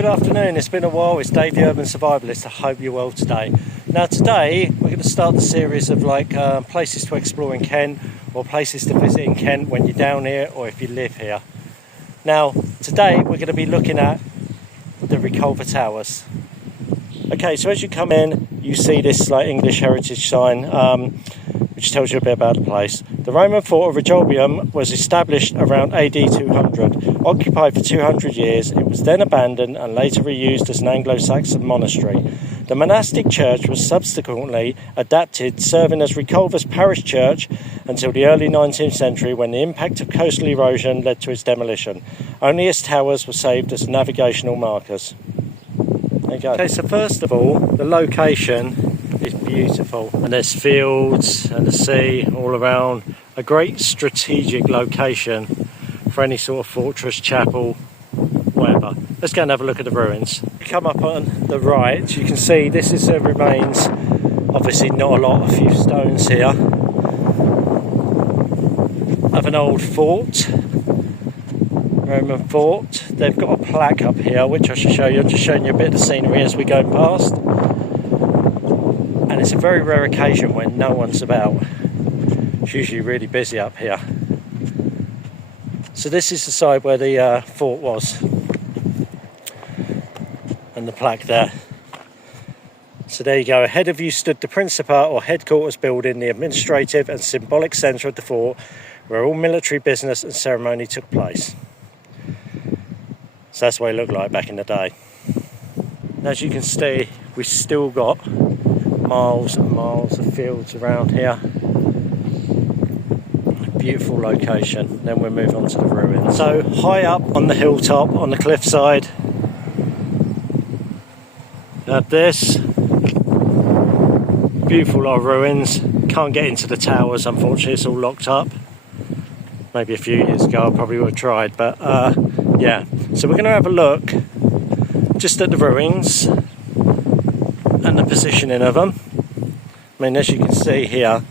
Good afternoon, it's been a while. It's Dave the Urban Survivalist. I hope you're well today. Now today we're going to start the series of places to explore in Kent, or places to visit in Kent when you're down here or if you live here. Now today we're going to be looking at the Reculver Towers. Okay, so as you come in you see this English heritage sign which tells you a bit about the place. The Roman fort of Reculver was established around AD 200. Occupied for 200 years, it was then abandoned and later reused as an Anglo-Saxon monastery. The monastic church was subsequently adapted, serving as Reculver's parish church until the early 19th century, when the impact of coastal erosion led to its demolition. Only its towers were saved as navigational markers. There you go. Okay, so first of all, the location is beautiful, and there's fields and the sea all around. A great strategic location for any sort of fortress, chapel, whatever. Let's go and have a look at the ruins. Come up on the right, you can see this is the remains, obviously not a lot, a few stones here, of an old fort, Roman fort. They've got a plaque up here which I shall show you. I'm just showing you a bit of the scenery as we go past. And it's a very rare occasion when no one's about. It's usually really busy up here. So this is the side where the fort was, and the plaque there. So there you go. Ahead of you stood the Principate, or headquarters building, the administrative and symbolic centre of the fort, where all military business and ceremony took place. So that's what it looked like back in the day. And as you can see, we've still got miles and miles of fields around here. Beautiful location. Then we'll move on to the ruins. So high up on the hilltop, on the cliffside, you have this beautiful lot of ruins. Can't get into the towers, unfortunately, it's all locked up. Maybe a few years ago I probably would have tried, but yeah. So we're going to have a look just at the ruins and the positioning of them. I mean, as you can see here,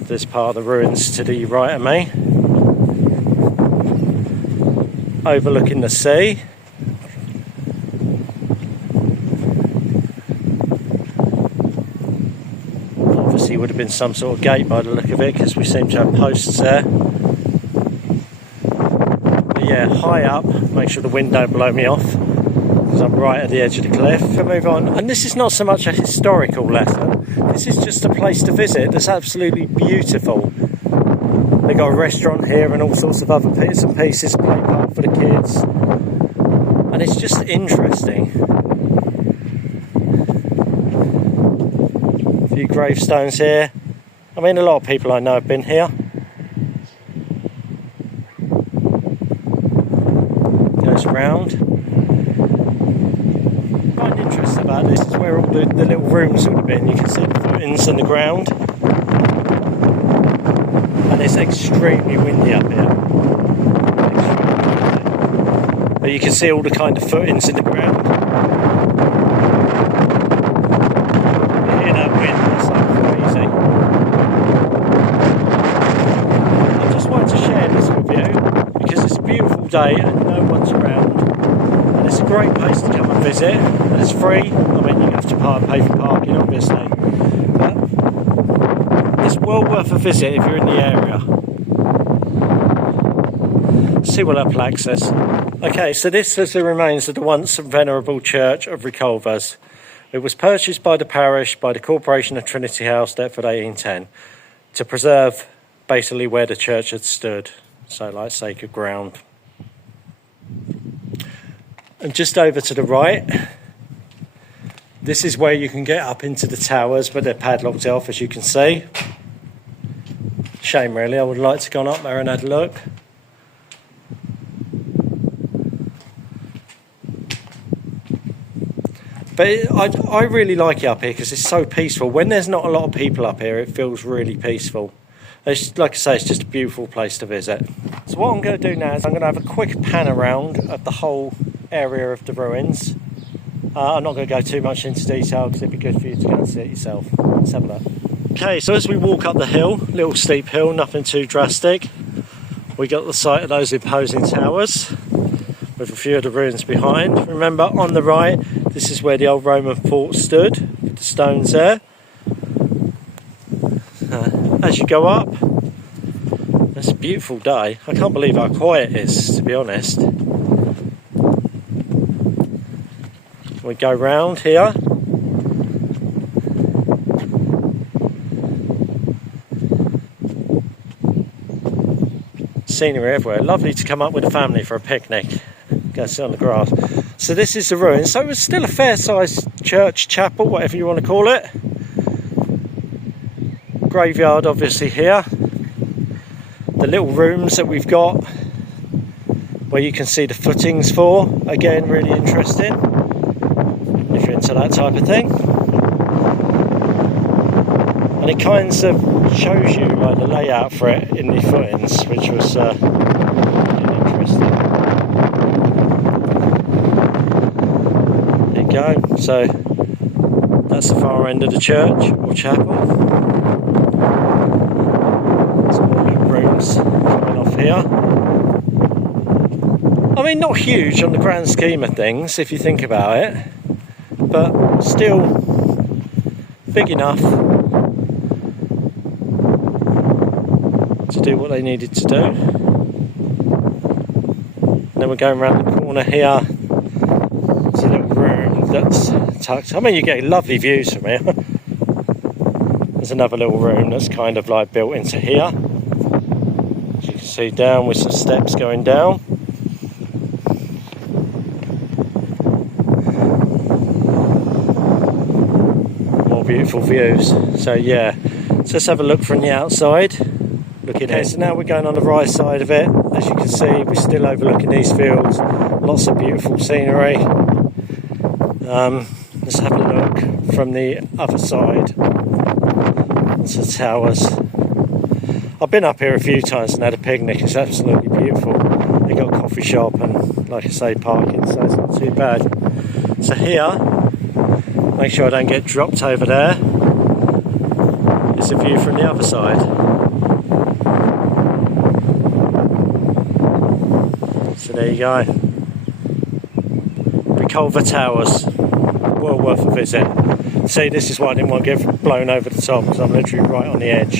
there's part of the ruins to the right of me, overlooking the sea. Obviously would have been some sort of gate by the look of it, because we seem to have posts there. But yeah, high up, make sure the wind don't blow me off, because I'm right at the edge of the cliff. We'll move on, and this is not so much a historical lesson, this is just a place to visit that's absolutely beautiful. They've got a restaurant here and all sorts of other bits and pieces, play park for the kids, and it's just interesting. A few gravestones here. I mean, a lot of people I know have been here. Goes around. Quite interesting about this is where all the little rooms would have been. You can see the footings in the ground, and it's extremely windy up here. But you can see all the kind of footings in the ground. You hear that wind, it's like crazy. I just wanted to share this with you because it's a beautiful day and no one's around. And it's a great place to come and visit, and it's free. I mean, you have to pay for parking, obviously, but it's well worth a visit if you're in the area. See what that plaque says. Okay, so this is the remains of the once venerable church of Reculvers. It was purchased by the parish by the Corporation of Trinity House, Deptford, 1810, to preserve basically where the church had stood, so like sacred ground. And just over to the right, this is where you can get up into the towers, but they're padlocked off, as you can see. Shame really, I would like to have gone up there and had a look. But I really like it up here because it's so peaceful. When there's not a lot of people up here, it feels really peaceful. It's, like I say, it's just a beautiful place to visit. So what I'm going to do now is I'm going to have a quick pan around of the whole area of the ruins. I'm not going to go too much into detail because it'd be good for you to go and see it yourself. Let's have a look. Okay, so as we walk up the hill, little steep hill, nothing too drastic, we got the sight of those imposing towers. with a few of the ruins behind. Remember, on the right, this is where the old Roman fort stood, with the stones there. As you go up, it's a beautiful day. I can't believe how quiet it is, to be honest. We go round here. Scenery everywhere. Lovely to come up with a family for a picnic. Go sit on the grass. So this is the ruin. So it's still a fair sized church, chapel, whatever you want to call it. Graveyard obviously here. The little rooms that we've got where you can see the footings for. Again, really interesting if you're into that type of thing. And it kind of shows you like the layout for it in the footings, which was really interesting. There you go. So that's the far end of the church or chapel. Some more little rooms coming off here. I mean, not huge on the grand scheme of things if you think about it, but still big enough to do what they needed to do. And then we're going around the corner here. There's a little room that's tucked. I mean, you get lovely views from here. There's another little room that's kind of like built into here. As you can see, down with some steps going down. More beautiful views. So yeah, so let's have a look from the outside. Okay, so now we're going on the right side of it. As you can see, we're still overlooking these fields. Lots of beautiful scenery. Let's have a look from the other side. That's the towers. I've been up here a few times and had a picnic. It's absolutely beautiful. They got a coffee shop and, like I say, parking, so it's not too bad. So here, make sure I don't get dropped over there. It's a view from the other side. So there you go. Reculver Towers. Well worth a visit. See, this is why I didn't want to get blown over the top, because I'm literally right on the edge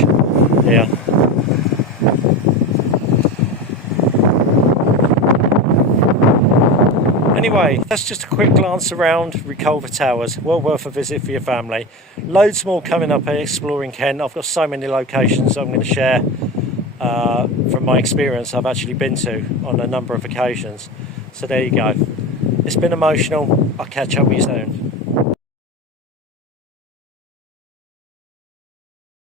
here. Anyway, that's just a quick glance around Reculver Towers. Well worth a visit for your family. Loads more coming up at Exploring Kent. I've got so many locations I'm going to share from my experience I've actually been to on a number of occasions. So there you go. It's been emotional. I'll catch up with you soon.